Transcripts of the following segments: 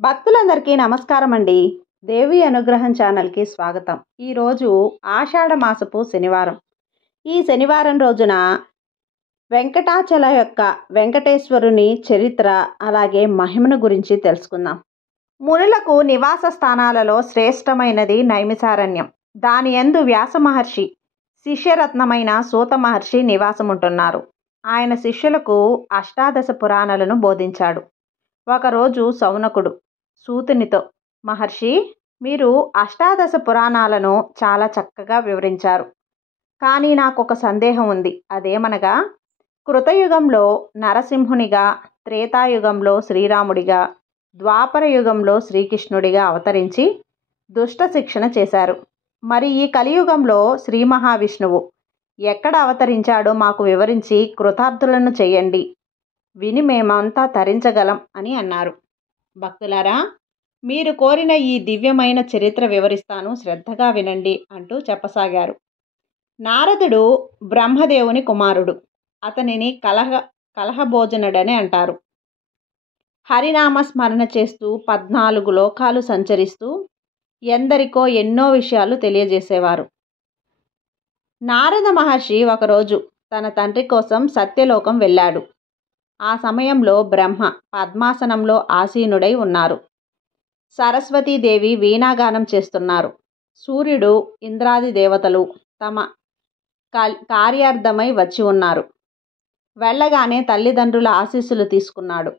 భక్తులందరికీ నమస్కారం అండి. దేవి అనుగ్రహం ఛానల్కి స్వాగతం. ఈరోజు ఆషాఢ మాసపు శనివారం. ఈ శనివారం రోజున వెంకటాచల యొక్క వెంకటేశ్వరుని చరిత్ర అలాగే మహిమను గురించి తెలుసుకుందాం. మునులకు నివాస స్థానాలలో శ్రేష్టమైనది నైమిసారణ్యం. దాని యందు వ్యాస మహర్షి శిష్యరత్నమైన సూత మహర్షి నివాసముంటున్నారు. ఆయన శిష్యులకు అష్టాదశ పురాణాలను బోధించాడు. ఒకరోజు సౌనకుడు సూతునితో, మహర్షి, మీరు అష్టాదశ పురాణాలను చాలా చక్కగా వివరించారు. కానీ నాకు ఒక సందేహం ఉంది. అదేమనగా, కృతయుగంలో నరసింహునిగా, త్రేతాయుగంలో శ్రీరాముడిగా, ద్వాపర యుగంలో శ్రీకృష్ణుడిగా అవతరించి దుష్ట శిక్షణ చేశారు. మరి ఈ కలియుగంలో శ్రీ మహావిష్ణువు ఎక్కడ అవతరించాడో మాకు వివరించి కృతార్థులను చేయండి. విని మేమంతా తరించగలం అని అన్నారు. భక్తులారా, మీరు కోరిన ఈ దివ్యమైన చరిత్ర వివరిస్తాను, శ్రద్ధగా వినండి అంటూ చెప్పసాగారు. నారదుడు బ్రహ్మదేవుని కుమారుడు. అతనిని కలహభోజనుడని అంటారు. హరినామస్మరణ చేస్తూ 14 లోకాలు సంచరిస్తూ ఎందరికో ఎన్నో విషయాలు తెలియజేసేవారు. నారద మహర్షి ఒకరోజు తన తండ్రి కోసం సత్యలోకం వెళ్ళాడు. ఆ సమయంలో బ్రహ్మ పద్మాసనంలో ఆసీనుడై ఉన్నారు. సరస్వతీదేవి వీణాగానం చేస్తున్నారు. సూర్యుడు, ఇంద్రాది దేవతలు తమ కార్యార్థమై వచ్చి ఉన్నారు. వెళ్ళగానే తల్లిదండ్రుల ఆశీస్సులు తీసుకున్నాడు.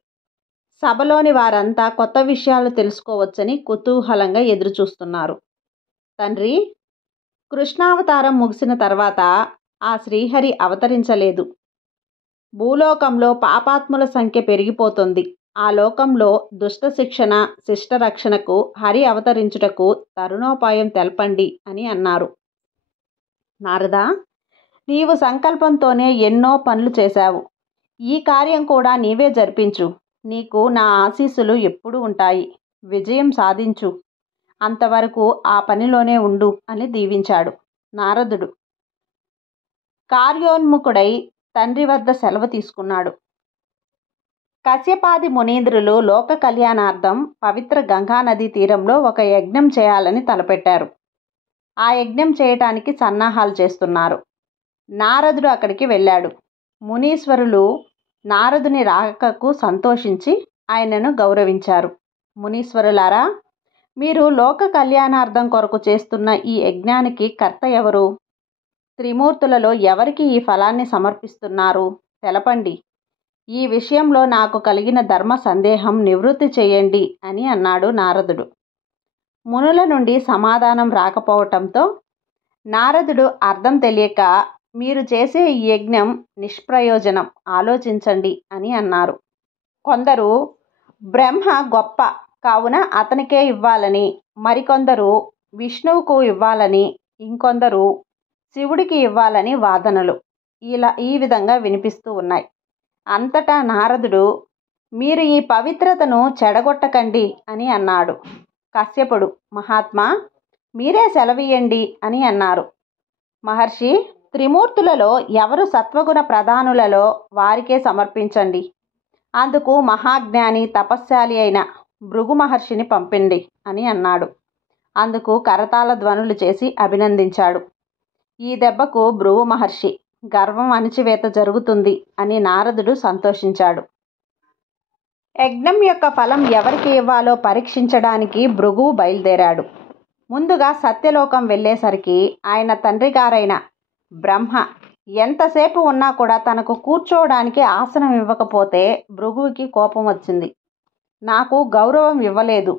సభలోని వారంతా కొత్త విషయాలు తెలుసుకోవచ్చని కుతూహలంగా ఎదురుచూస్తున్నారు. తండ్రి, కృష్ణావతారం ముగిసిన తర్వాత ఆ శ్రీహరి అవతరించలేదు. భూలోకంలో పాపాత్ముల సంఖ్య పెరిగిపోతుంది. ఆ లోకంలో దుష్ట శిక్షణ, శిష్ట రక్షణకు హరి అవతరించుటకు తరుణోపాయం తెలపండి అని అన్నారు. నారదా, నీవు సంకల్పంతోనే ఎన్నో పనులు చేశావు. ఈ కార్యం కూడా నీవే జరిపించు. నీకు నా ఆశీస్సులు ఎప్పుడూ ఉంటాయి. విజయం సాధించు. అంతవరకు ఆ పనిలోనే ఉండు అని దీవించాడు. నారదుడు కార్యోన్ముఖుడై తండ్రి వద్ద సెలవు తీసుకున్నాడు. కశ్యపాది మునీంద్రులు లోక కళ్యాణార్థం పవిత్ర గంగానదీ తీరంలో ఒక యజ్ఞం చేయాలని తలపెట్టారు. ఆ యజ్ఞం చేయటానికి సన్నాహాలు చేస్తున్నారు. నారదుడు అక్కడికి వెళ్ళాడు. మునీశ్వరులు నారదుని రాకకు సంతోషించి ఆయనను గౌరవించారు. మునీశ్వరులారా, మీరు లోక కళ్యాణార్థం కొరకు చేస్తున్న ఈ యజ్ఞానికి కర్త ఎవరు? త్రిమూర్తులలో ఎవరికి ఈ ఫలాన్ని సమర్పిస్తున్నారు? తెలపండి. ఈ విషయంలో నాకు కలిగిన ధర్మ సందేహం నివృత్తి చేయండి అని అన్నాడు నారదుడు. మునుల నుండి సమాధానం రాకపోవటంతో నారదుడు అర్థం తెలియక, మీరు చేసే ఈ యజ్ఞం నిష్ప్రయోజనం, ఆలోచించండి అని అన్నారు. కొందరు బ్రహ్మ గొప్ప కావున అతనికే ఇవ్వాలని, మరికొందరు విష్ణువుకు ఇవ్వాలని, ఇంకొందరు శివుడికి ఇవ్వాలని వాదనలు ఈ విధంగా వినిపిస్తూ ఉన్నాయి. అంతటా నారదుడు, మీరు ఈ పవిత్రతను చెడగొట్టకండి అని అన్నాడు. కశ్యపుడు, మహాత్మా, మీరే సెలవీయండి అని అన్నారు. మహర్షి, త్రిమూర్తులలో ఎవరు సత్వగుణ ప్రధానులలో వారికే సమర్పించండి. అందుకు మహాజ్ఞాని తపస్శాలి అయిన భృగు మహర్షిని పంపిండి అని అన్నాడు. అందుకు కరతాళ ధ్వనులు చేసి అభినందించాడు. ఈ దెబ్బకు భృగు మహర్షి గర్వం అణిచివేత జరుగుతుంది అని నారదుడు సంతోషించాడు. యజ్ఞం యొక్క ఫలం ఎవరికి ఇవ్వాలో పరీక్షించడానికి భృగువు బయలుదేరాడు. ముందుగా సత్యలోకం వెళ్ళేసరికి ఆయన తండ్రి గారైన బ్రహ్మ ఎంతసేపు ఉన్నా కూడా తనకు కూర్చోవడానికి ఆసనం ఇవ్వకపోతే భృగువుకి కోపం వచ్చింది. నాకు గౌరవం ఇవ్వలేదు,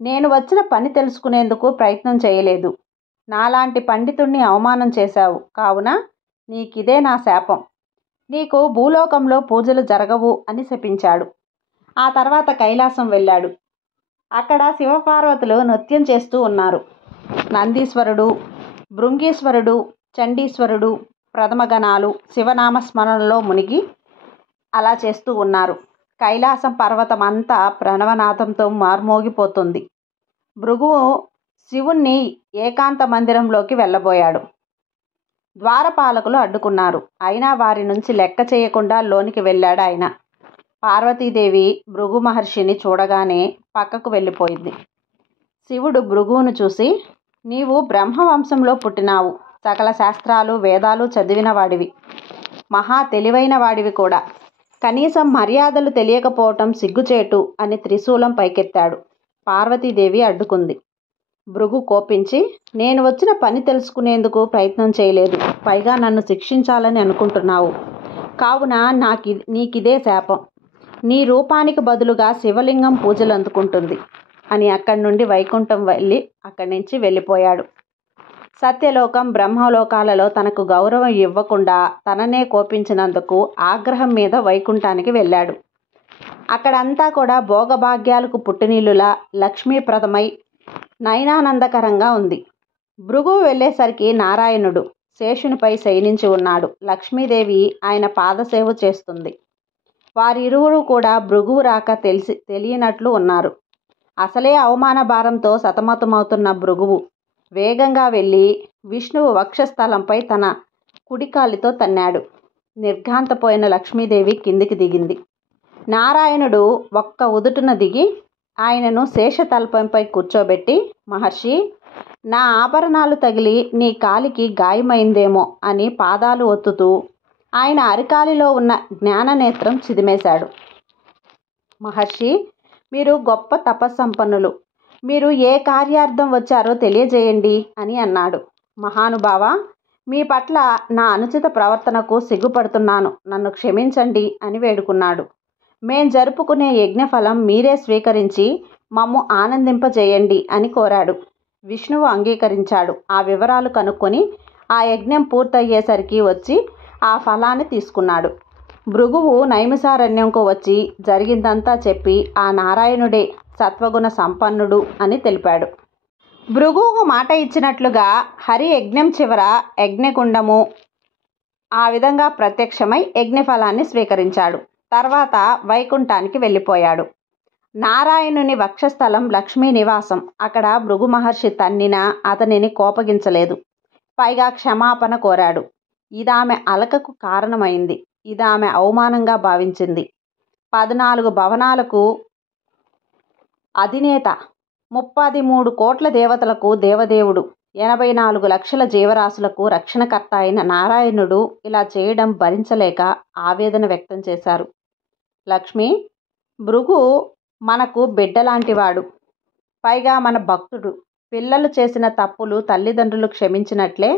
నేను వచ్చిన పని తెలుసుకునేందుకు ప్రయత్నం చేయలేదు, నాలాంటి పండితుణ్ణి అవమానం చేశావు, కావున నీకిదే నా శాపం, నీకు భూలోకంలో పూజలు జరగవు అని శపించాడు. ఆ తర్వాత కైలాసం వెళ్ళాడు. అక్కడ శివపార్వతులు నృత్యం చేస్తూ ఉన్నారు. నందీశ్వరుడు, భృంగీశ్వరుడు, చండీశ్వరుడు ప్రథమగణాలు శివనామస్మరణలో మునిగి అలా చేస్తూ ఉన్నారు. కైలాసం పర్వతం అంతా ప్రణవనాథంతో మార్మోగిపోతుంది. భృగువు శివుణ్ణి ఏకాంత మందిరంలోకి వెళ్ళబోయాడు. ద్వారపాలకులు అడ్డుకున్నారు. అయినా వారి నుంచి లెక్క చేయకుండా లోనికి వెళ్ళాడు ఆయన. పార్వతీదేవి భృగు మహర్షిని చూడగానే పక్కకు వెళ్ళిపోయింది. శివుడు భృగువును చూసి, నీవు బ్రహ్మవంశంలో పుట్టినావు, సకల శాస్త్రాలు వేదాలు చదివిన వాడివి, మహా తెలివైన వాడివి కూడా, కనీసం మర్యాదలు తెలియకపోవటం సిగ్గుచేటు అని త్రిశూలం పైకెత్తాడు. పార్వతీదేవి అడ్డుకుంది. భృగు కోపించి, నేను వచ్చిన పని తెలుసుకునేందుకు ప్రయత్నం చేయలేదు, పైగా నన్ను శిక్షించాలని అనుకుంటున్నావు, కావున నీకిదే శాపం, నీ రూపానికి బదులుగా శివలింగం పూజలు అందుకుంటుంది అని అక్కడి నుండి వైకుంఠం అక్కడి నుంచి వెళ్ళిపోయాడు. సత్యలోకం బ్రహ్మలోకాలలో తనకు గౌరవం ఇవ్వకుండా తననే కోపించినందుకు ఆగ్రహం మీద వైకుంఠానికి వెళ్ళాడు. అక్కడంతా కూడా భోగభాగ్యాలకు పుట్టినిల్లులా లక్ష్మీప్రదమై నయనానందకరంగా ఉంది. భృగువు వెళ్ళేసరికి నారాయణుడు శేషునిపై శయనించి ఉన్నాడు. లక్ష్మీదేవి ఆయన పాదసేవ చేస్తుంది. వారిరువురు కూడా భృగువు రాక తెలియనట్లు ఉన్నారు. అసలే అవమాన భారంతో సతమతమవుతున్న భృగువు వేగంగా వెళ్ళి విష్ణువు వక్షస్థలంపై తన కుడికాలితో తన్నాడు. నిర్ఘాంతపోయిన లక్ష్మీదేవి కిందికి దిగింది. నారాయణుడు ఒక్క ఉదుటున దిగి ఆయనను శేషతల్పంపై కూర్చోబెట్టి, మహర్షి, నా ఆభరణాలు తగిలి నీ కాలికి గాయమైందేమో అని పాదాలు ఒత్తుతూ ఆయన అరికాలిలో ఉన్న జ్ఞాననేత్రం చిదిమేశాడు. మహర్షి, మీరు గొప్ప తపస్సంపన్నులు, మీరు ఏ కార్యార్థం వచ్చారో తెలియజేయండి అని అన్నాడు. మహానుభావ, మీ పట్ల నా అనుచిత ప్రవర్తనకు సిగ్గుపడుతున్నాను, నన్ను క్షమించండి అని వేడుకున్నాడు. మేం జరుపుకునే యజ్ఞఫలం మీరే స్వీకరించి మమ్ము ఆనందింపజేయండి అని కోరాడు. విష్ణువు అంగీకరించాడు. ఆ వివరాలు కనుక్కొని ఆ యజ్ఞం పూర్తయ్యేసరికి వచ్చి ఆ ఫలాన్ని తీసుకున్నాడు. భృగువు నైమిసారణ్యంకు వచ్చి జరిగిందంతా చెప్పి ఆ నారాయణుడే సత్వగుణ సంపన్నుడు అని తెలిపాడు. భృగువుకు మాట ఇచ్చినట్లుగా హరి యజ్ఞం చివర యజ్ఞకుండము ఆ విధంగా ప్రత్యక్షమై యజ్ఞఫలాన్ని స్వీకరించాడు. తర్వాత వైకుంఠానికి వెళ్ళిపోయాడు. నారాయణుని వక్షస్థలం లక్ష్మీ నివాసం. అక్కడ భృగు మహర్షి తన్నినా అతనిని కోపగించలేదు. పైగా క్షమాపణ కోరాడు. ఇదామె అలకకు కారణమైంది. ఇదామె అవమానంగా భావించింది. 14 భవనాలకు అధినేత, 33 కోట్ల దేవతలకు దేవదేవుడు, 84 లక్షల జీవరాశులకు రక్షణకర్త అయిన నారాయణుడు ఇలా చేయడం భరించలేక ఆవేదన వ్యక్తం చేశారు. లక్ష్మి, భృగు మనకు బిడ్డలాంటివాడు, పైగా మన భక్తుడు. పిల్లలు చేసిన తప్పులు తల్లిదండ్రులు క్షమించినట్లే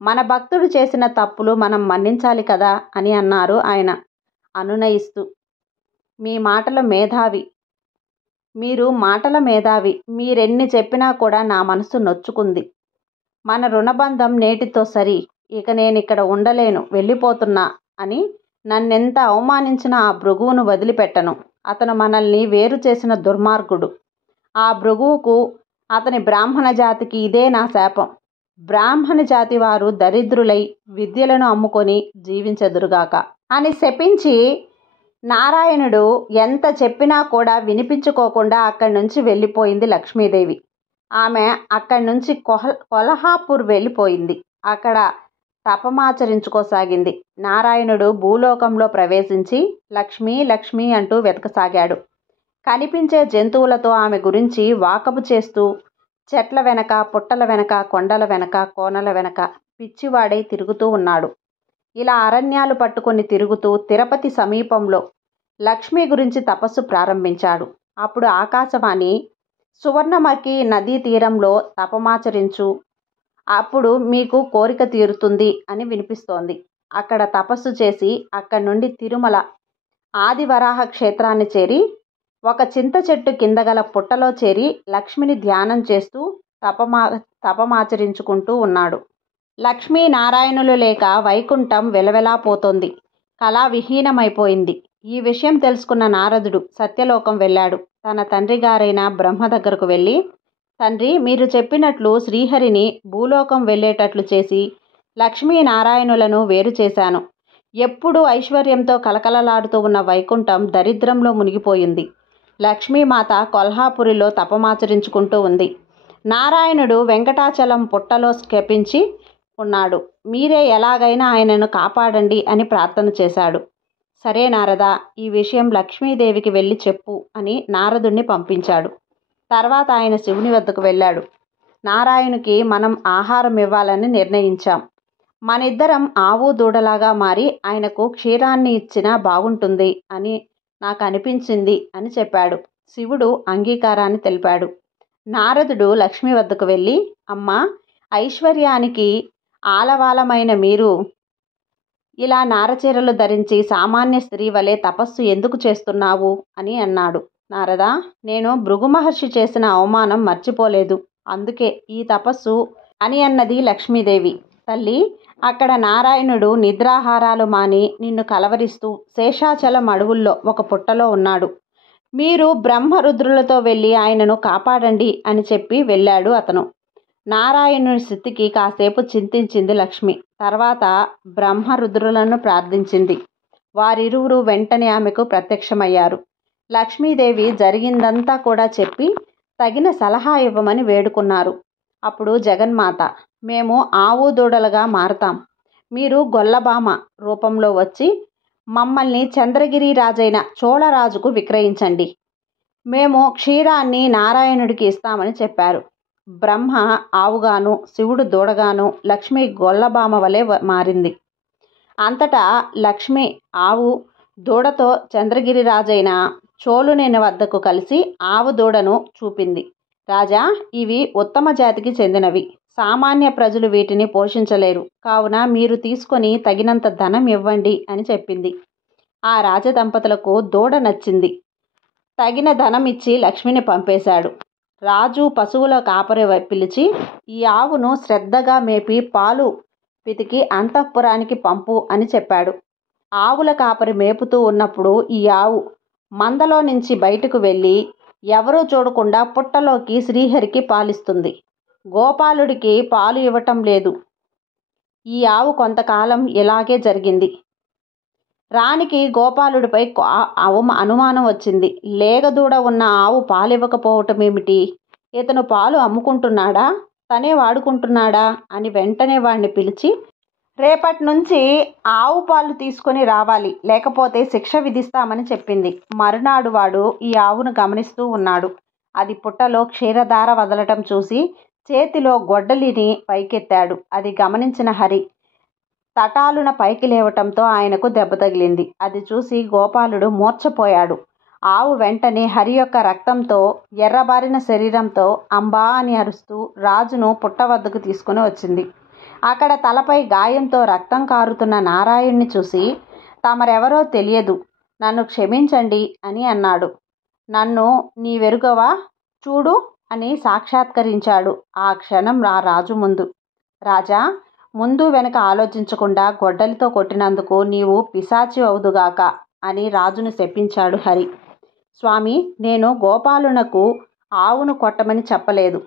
మన భక్తుడు చేసిన తప్పులు మనం మన్నించాలి కదా అని అన్నారు ఆయన అనునయిస్తూ. మీరు మాటల మేధావి, మీరెన్ని చెప్పినా కూడా నా మనసు నొచ్చుకుంది. మన రుణబంధం నేటితో సరి, ఇక నేనిక్కడ ఉండలేను, వెళ్ళిపోతున్నా అని నన్నెంత అవమానించినా ఆ భృగువును వదిలిపెట్టను. అతను మనల్ని వేరు చేసిన దుర్మార్గుడు. ఆ భృగువుకు, అతని బ్రాహ్మణ జాతికి ఇదే నా శాపం. బ్రాహ్మణ జాతి వారు దరిద్రులై విద్యలను అమ్ముకొని జీవించెదురుగాక అని శపించి నారాయణుడు ఎంత చెప్పినా కూడా వినిపించుకోకుండా అక్కడి నుంచి వెళ్ళిపోయింది లక్ష్మీదేవి. ఆమె అక్కడి నుంచి కొల్హాపూర్ వెళ్ళిపోయింది. అక్కడ తపమాచరించుకోసాగింది. నారాయణుడు భూలోకంలో ప్రవేశించి లక్ష్మీ లక్ష్మీ అంటూ వెతకసాగాడు. కనిపించే జంతువులతో ఆమె గురించి వాకబు చేస్తూ చెట్ల వెనక, పుట్టల వెనక, కొండల వెనక, కోనల వెనక పిచ్చివాడై తిరుగుతూ ఉన్నాడు. ఇలా అరణ్యాలు పట్టుకొని తిరుగుతూ తిరుపతి సమీపంలో లక్ష్మి గురించి తపస్సు ప్రారంభించాడు. అప్పుడు ఆకాశవాణి, సువర్ణమఖి నదీ తీరంలో తపమాచరించు, అప్పుడు మీకు కోరిక తీరుతుంది అని వినిపిస్తోంది. అక్కడ తపస్సు చేసి అక్కడి నుండి తిరుమల ఆదివరాహ క్షేత్రాన్ని చేరి ఒక చింత చెట్టు కింద గల పుట్టలో చేరి లక్ష్మిని ధ్యానం చేస్తూ తపమాచరించుకుంటూ ఉన్నాడు. లక్ష్మీ నారాయణులు లేక వైకుంఠం వెలవెలాపోతోంది, కళావిహీనమైపోయింది. ఈ విషయం తెలుసుకున్న నారదుడు సత్యలోకం వెళ్ళాడు. తన తండ్రి గారైన బ్రహ్మ దగ్గరకు వెళ్ళి, తండ్రి, మీరు చెప్పినట్లు శ్రీహరిని భూలోకం వెళ్ళేటట్లు చేసి లక్ష్మీనారాయణులను వేరు చేశాను. ఎప్పుడూ ఐశ్వర్యంతో కలకలలాడుతూ ఉన్న వైకుంఠం దరిద్రంలో మునిగిపోయింది. లక్ష్మీమాత కొల్హాపురిలో తపమాచరించుకుంటూ ఉంది. నారాయణుడు వెంకటాచలం పుట్టలో క్షపించి ఉన్నాడు. మీరే ఎలాగైనా ఆయనను కాపాడండి అని ప్రార్థన చేశాడు. సరే నారదా, ఈ విషయం లక్ష్మీదేవికి వెళ్ళి చెప్పు అని నారదుణ్ణి పంపించాడు. తర్వాత ఆయన శివుని వద్దకు వెళ్ళాడు. నారాయణునికి మనం ఆహారం ఇవ్వాలని నిర్ణయించాం. మనిద్దరం ఆవు దూడలాగా మారి ఆయనకు క్షీరాన్ని ఇచ్చినా బాగుంటుంది అని నాకు అనిపించింది అని చెప్పాడు. శివుడు అంగీకారాన్ని తెలిపాడు. నారదుడు లక్ష్మి వద్దకు వెళ్ళి, అమ్మా, ఐశ్వర్యానికి ఆలవాలమైన మీరు ఇలా నారచీరలు ధరించి సామాన్య స్త్రీ వలె తపస్సు ఎందుకు చేస్తున్నావు అని అన్నాడు. నారదా, నేను భృగు మహర్షి చేసిన అవమానం మర్చిపోలేదు, అందుకే ఈ తపస్సు అని అన్నది లక్ష్మీదేవి. తల్లి, అక్కడ నారాయణుడు నిద్రాహారాలు మాని నిన్ను కలవరిస్తూ శేషాచలం అడవుల్లో ఒక పుట్టలో ఉన్నాడు. మీరు బ్రహ్మరుద్రులతో వెళ్ళి ఆయనను కాపాడండి అని చెప్పి వెళ్ళాడు అతను. నారాయణుని స్థితికి కాసేపు చింతించింది లక్ష్మి. తర్వాత బ్రహ్మరుద్రులను ప్రార్థించింది. వారిరువురు వెంటనే ఆమెకు ప్రత్యక్షమయ్యారు. లక్ష్మీదేవి జరిగిందంతా కూడా చెప్పి తగిన సలహా ఇవ్వమని వేడుకున్నారు. అప్పుడు జగన్మాత, మేము ఆవు దూడలుగా మారతాం. మీరు గొల్లబామ రూపంలో వచ్చి మమ్మల్ని చంద్రగిరి రాజైన చోళరాజుకు విక్రయించండి. మేము క్షీరాన్ని నారాయణుడికి ఇస్తామని చెప్పారు. బ్రహ్మ ఆవుగాను, శివుడు దూడగాను, లక్ష్మి గొల్లబామ వలె మారింది. అంతటా లక్ష్మి ఆవు దూడతో చంద్రగిరి రాజైన చోళుని వద్దకు కలిసి ఆవు దూడను చూపింది. రాజా, ఇవి ఉత్తమ జాతికి చెందినవి. సామాన్య ప్రజలు వీటిని పోషించలేరు. కావున మీరు తీసుకొని తగినంత ధనం ఇవ్వండి అని చెప్పింది. ఆ రాజదంపతులకు దూడ నచ్చింది. తగిన ధనం ఇచ్చి లక్ష్మిని పంపేశాడు. రాజు పశువుల కాపరి పిలిచి, ఈ ఆవును శ్రద్ధగా మేపి పాలు పితికి అంతఃపురానికి పంపు అని చెప్పాడు. ఆవుల కాపరి మేపుతూ ఉన్నప్పుడు ఈ ఆవు మందలో నుంచి బయటకు వెళ్ళి ఎవరూ చూడకుండా పుట్టలోకి శ్రీహరికి పాలిస్తుంది. గోపాలుడికి పాలు ఇవ్వటం లేదు. ఈ ఆవు కొంతకాలం ఇలాగే జరిగింది. రాణికి గోపాలుడిపై అనుమానం వచ్చింది. లేగదూడ ఉన్న ఆవు పాలివ్వకపోవటం ఏమిటి? ఇతను పాలు అమ్ముకుంటున్నాడా, తనే వాడుకుంటున్నాడా అని వెంటనే వాడిని పిలిచి, రేపటి నుంచి ఆవు పాలు తీసుకొని రావాలి, లేకపోతే శిక్ష విధిస్తామని చెప్పింది. మరునాడు వాడు ఈ ఆవును గమనిస్తూ ఉన్నాడు. అది పుట్టలో క్షీరధార వదలటం చూసి చేతిలో గొడ్డలిని పైకెత్తాడు. అది గమనించిన హరి తటాలున పైకి లేవటంతో ఆయనకు దెబ్బ తగిలింది. అది చూసి గోపాలుడు మూర్ఛపోయాడు. ఆవు వెంటనే హరి యొక్క రక్తంతో ఎర్రబారిన శరీరంతో అంబా అని అరుస్తూ రాజును పుట్ట వద్దకు తీసుకుని వచ్చింది. అక్కడ తలపై గాయంతో రక్తం కారుతున్న నారాయణ్ణి చూసి, తమరెవరో తెలియదు, నన్ను క్షమించండి అని అన్నాడు. నన్ను నీవెరుగవా? చూడు అని సాక్షాత్కరించాడు ఆ క్షణం రాజు ముందు. రాజా, ముందు వెనక ఆలోచించకుండా గొడ్డలితో కొట్టినందుకు నీవు పిశాచి అవుదుగాక అని రాజును శపించాడు హరి. స్వామి, నేను గోపాలునకు ఆవును కొట్టమని చెప్పలేదు.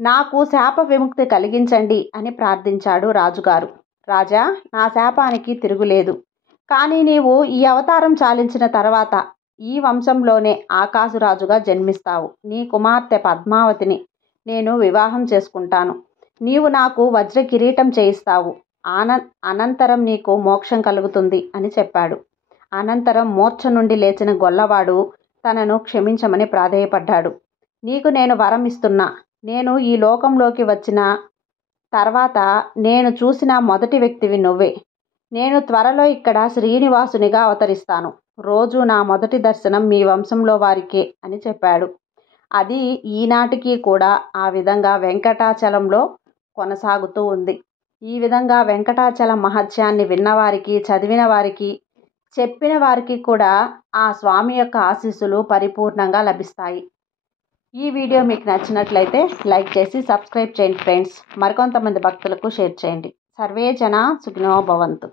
నాకు శాప విముక్తి కలిగించండి అని ప్రార్థించాడు రాజుగారు. రాజా, నా శాపానికి తిరుగులేదు. కానీ నీవు ఈ అవతారం చాలించిన తర్వాత ఈ వంశంలోనే ఆకాశరాజుగా జన్మిస్తావు. నీ కుమార్తె పద్మావతిని నేను వివాహం చేసుకుంటాను. నీవు నాకు వజ్ర కిరీటం చేయిస్తావు. అనంతరం నీకు మోక్షం కలుగుతుంది అని చెప్పాడు. అనంతరం మూర్ఛ నుండి లేచిన గొల్లవాడు తనను క్షమించమని ప్రాధేయపడ్డాడు. నీకు నేను వరం ఇస్తున్నా. నేను ఈ లోకంలోకి వచ్చిన తర్వాత నేను చూసిన మొదటి వ్యక్తివి నువ్వే. నేను త్వరలో ఇక్కడ శ్రీనివాసునిగా అవతరిస్తాను. రోజు నా మొదటి దర్శనం మీ వంశంలో వారికే అని చెప్పాడు. అది ఈనాటికి కూడా ఆ విధంగా వెంకటాచలంలో కొనసాగుతూ ఉంది. ఈ విధంగా వెంకటాచలం మహత్యాన్ని విన్నవారికి, చదివిన వారికి, చెప్పిన వారికి కూడా ఆ స్వామి యొక్క ఆశీస్సులు పరిపూర్ణంగా లభిస్తాయి. ఈ వీడియో మీకు నచ్చినట్లయితే లైక్ చేసి సబ్స్క్రైబ్ చేయండి ఫ్రెండ్స్. మరికొంతమంది భక్తులకు షేర్ చేయండి. సర్వే జన సుఖినో భవంతు.